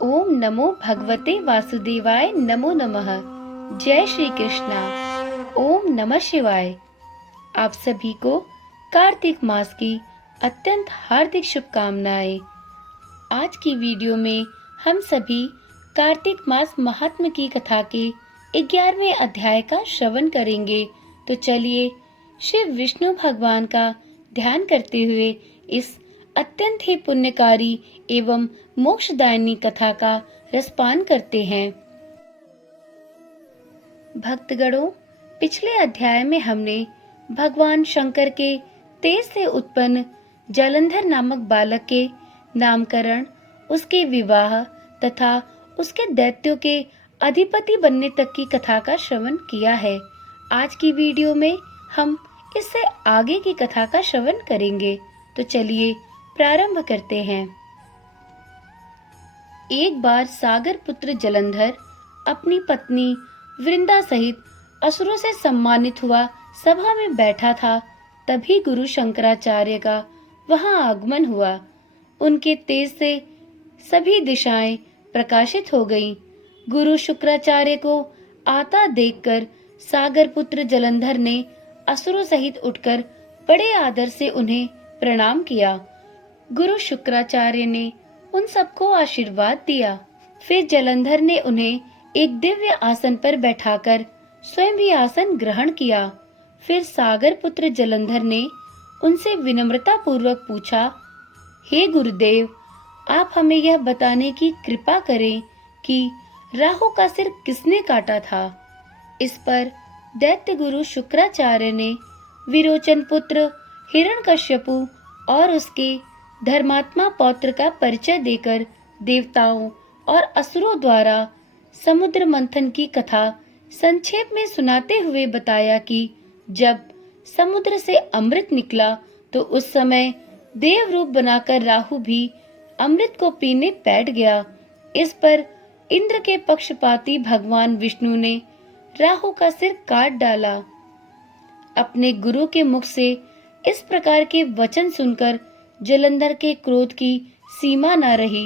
ओम नमो भगवते वासुदेवाय नमो नमः। जय श्री कृष्णा। ओम नमः शिवाय। आप सभी को कार्तिक मास की अत्यंत हार्दिक शुभकामनाएं। आज की वीडियो में हम सभी कार्तिक मास महात्म्य की कथा के 11वें अध्याय का श्रवण करेंगे। तो चलिए शिव विष्णु भगवान का ध्यान करते हुए इस अत्यंत ही पुण्यकारी एवं मोक्षदायिनी कथा का रसपान करते हैं। भक्तगणों, पिछले अध्याय में हमने भगवान शंकर के तेज से उत्पन्न जलंधर नामक बालक के नामकरण, उसके विवाह तथा उसके दैत्यों के अधिपति बनने तक की कथा का श्रवण किया है। आज की वीडियो में हम इससे आगे की कथा का श्रवण करेंगे। तो चलिए प्रारंभ करते हैं। एक बार सागर पुत्र जलंधर अपनी पत्नी वृंदा सहित असुरों से सम्मानित हुआ सभा में बैठा था। तभी गुरु शंकराचार्य का वहां आगमन हुआ। उनके तेज से सभी दिशाएं प्रकाशित हो गईं। गुरु शुक्राचार्य को आता देखकर सागर पुत्र जलंधर ने असुरों सहित उठकर बड़े आदर से उन्हें प्रणाम किया। गुरु शुक्राचार्य ने उन सबको आशीर्वाद दिया। फिर जलंधर ने उन्हें एक दिव्य आसन पर बैठाकर स्वयं भी आसन ग्रहण किया। फिर सागर पुत्र जलंधर ने उनसे विनम्रता पूर्वक पूछा, हे गुरुदेव, आप हमें यह बताने की कृपा करें कि राहु का सिर किसने काटा था। इस पर दैत्य गुरु शुक्राचार्य ने विरोचन पुत्र हिरण्यकश्यपु और उसके धर्मात्मा पौत्र का परिचय देकर देवताओं और असुरों द्वारा समुद्र मंथन की कथा संक्षेप में सुनाते हुए बताया कि जब समुद्र से अमृत निकला तो उस समय देव रूप बनाकर राहु भी अमृत को पीने बैठ गया। इस पर इंद्र के पक्षपाती भगवान विष्णु ने राहु का सिर काट डाला। अपने गुरु के मुख से इस प्रकार के वचन सुनकर जलंधर के क्रोध की सीमा न रही।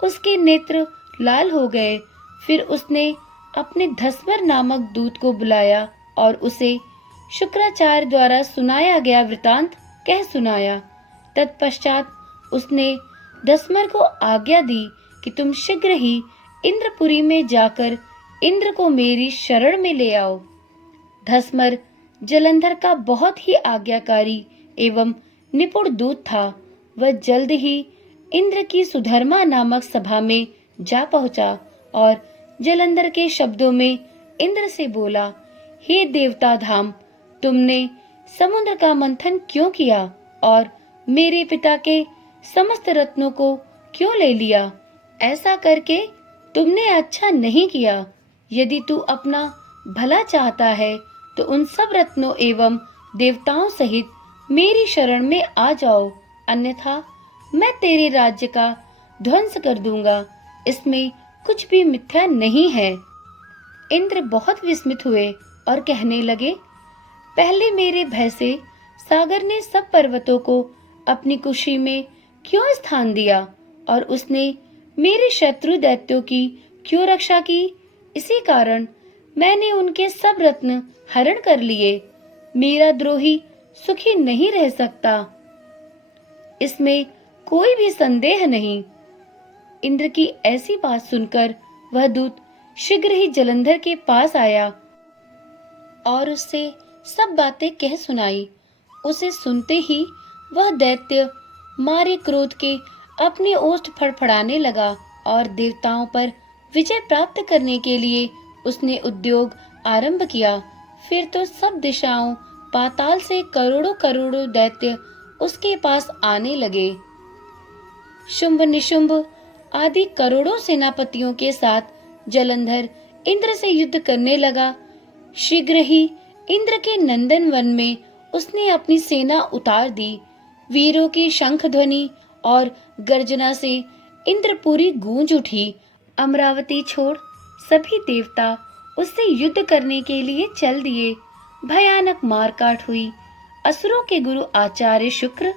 उसके नेत्र लाल हो गए। फिर उसने अपने धस्मर नामक दूत को बुलाया और उसे शुक्राचार्य द्वारा सुनाया गया वृतांत कह सुनाया। तत्पश्चात उसने धस्मर को आज्ञा दी कि तुम शीघ्र ही इंद्रपुरी में जाकर इंद्र को मेरी शरण में ले आओ। धस्मर जलंधर का बहुत ही आज्ञाकारी एवं निपुण दूत था। वह जल्द ही इंद्र की सुधर्मा नामक सभा में जा पहुंचा और जलंधर के शब्दों में इंद्र से बोला, हे देवता धाम, तुमने समुद्र का मंथन क्यों किया और मेरे पिता के समस्त रत्नों को क्यों ले लिया। ऐसा करके तुमने अच्छा नहीं किया। यदि तू अपना भला चाहता है तो उन सब रत्नों एवं देवताओं सहित मेरी शरण में आ जाओ, अन्यथा मैं तेरे राज्य का ध्वंस कर दूंगा। इसमें कुछ भी मिथ्या नहीं है। इंद्र बहुत विस्मित हुए और कहने लगे, पहले मेरे भय से सागर ने सब पर्वतों को अपनी कुशी में क्यों स्थान दिया और उसने मेरे शत्रु दैत्यों की क्यों रक्षा की। इसी कारण मैंने उनके सब रत्न हरण कर लिए। मेरा द्रोही सुखी नहीं रह सकता, इसमें कोई भी संदेह नहीं। इंद्र की ऐसी बात सुनकर वह दूत शीघ्र ही जलंधर के पास आया और उससे सब बातें कह सुनाई। उसे सुनते ही वह दैत्य मारे क्रोध के अपने ओष्ठ फड़फड़ाने लगा और देवताओं पर विजय प्राप्त करने के लिए उसने उद्योग आरंभ किया। फिर तो सब दिशाओं पाताल से करोड़ों करोड़ों दैत्य उसके पास आने लगे। शुंभ निशुंभ आदि करोड़ों सेनापतियों के साथ जलंधर इंद्र से युद्ध करने लगा। शीघ्र ही इंद्र के नंदन वन में उसने अपनी सेना उतार दी। वीरों की शंख ध्वनि और गर्जना से इंद्रपुरी गूंज उठी। अमरावती छोड़ सभी देवता उससे युद्ध करने के लिए चल दिए। भयानक मारकाट हुई। असुरों के गुरु आचार्य शुक्र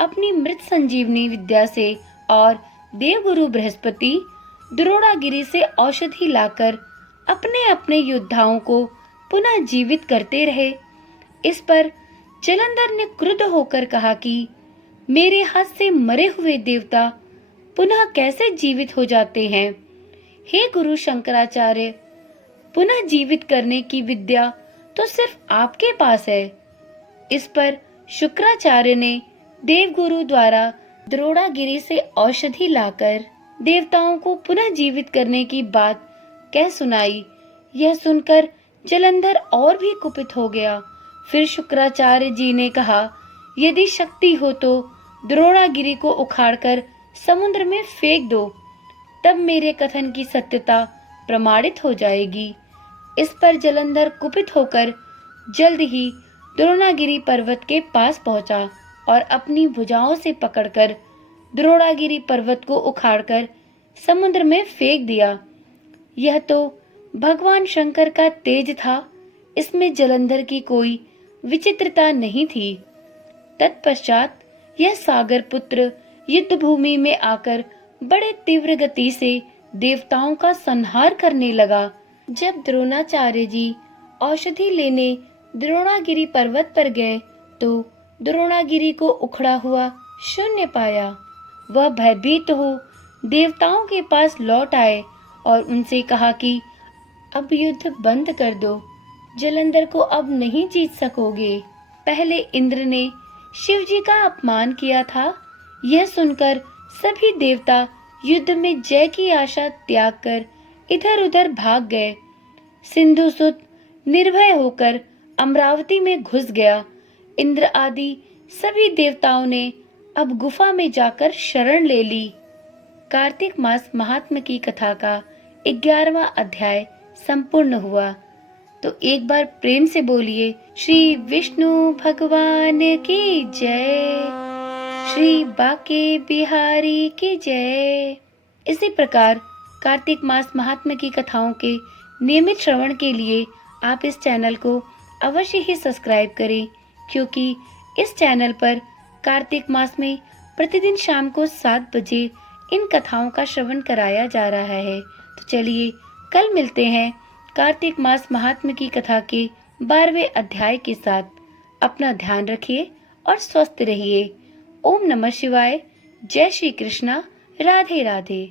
अपनी मृत संजीवनी विद्या से और देवगुरु बृहस्पति द्रोणागिरी से औषधि लाकर अपने अपने योद्धाओं को पुनः जीवित करते रहे। इस पर जलंधर ने क्रुद्ध होकर कहा कि मेरे हाथ से मरे हुए देवता पुनः कैसे जीवित हो जाते हैं? हे गुरु शंकराचार्य, पुनः जीवित करने की विद्या तो सिर्फ आपके पास है। इस पर शुक्राचार्य ने देवगुरु द्वारा द्रोणागिरी से औषधि लाकर देवताओं को पुनः जीवित करने की बात कह सुनाई। यह सुनकर जलंधर और भी कुपित हो गया। फिर शुक्राचार्य जी ने कहा, यदि शक्ति हो तो द्रोणागिरी को उखाड़कर समुद्र में फेंक दो, तब मेरे कथन की सत्यता प्रमाणित हो जाएगी। इस पर जलंधर कुपित होकर जल्द ही द्रोणागिरी पर्वत के पास पहुंचा और अपनी भुजाओं से पकड़कर द्रोणागिरी पर्वत को उखाड़कर समुद्र में फेंक दिया। यह तो भगवान शंकर का तेज था, इसमें जलंधर की कोई विचित्रता नहीं थी। तत्पश्चात यह सागर पुत्र युद्ध भूमि में आकर बड़े तीव्र गति से देवताओं का संहार करने लगा। जब द्रोणाचार्य जी औषधि लेने द्रोणागिरी पर्वत पर गए तो द्रोणागिरी को उखड़ा हुआ शून्य पाया। वह भयभीत हो देवताओं के पास लौट आए और उनसे कहा कि अब युद्ध बंद कर दो, जलंधर को अब नहीं जीत सकोगे। पहले इंद्र ने शिव जी का अपमान किया था। यह सुनकर सभी देवता युद्ध में जय की आशा त्याग कर इधर उधर भाग गए। सिंधुसुत निर्भय होकर अमरावती में घुस गया। इंद्र आदि सभी देवताओं ने अब गुफा में जाकर शरण ले ली। कार्तिक मास महात्म की कथा का 11वां अध्याय संपूर्ण हुआ। तो एक बार प्रेम से बोलिए, श्री विष्णु भगवान की जय, श्री बाके बिहारी की जय। इसी प्रकार कार्तिक मास महात्म्य की कथाओं के नियमित श्रवण के लिए आप इस चैनल को अवश्य ही सब्सक्राइब करें, क्योंकि इस चैनल पर कार्तिक मास में प्रतिदिन शाम को 7 बजे इन कथाओं का श्रवण कराया जा रहा है। तो चलिए कल मिलते हैं कार्तिक मास महात्म्य की कथा के 12वें अध्याय के साथ। अपना ध्यान रखिए और स्वस्थ रहिए। ओम नमः शिवाय। जय श्री कृष्णा। राधे राधे।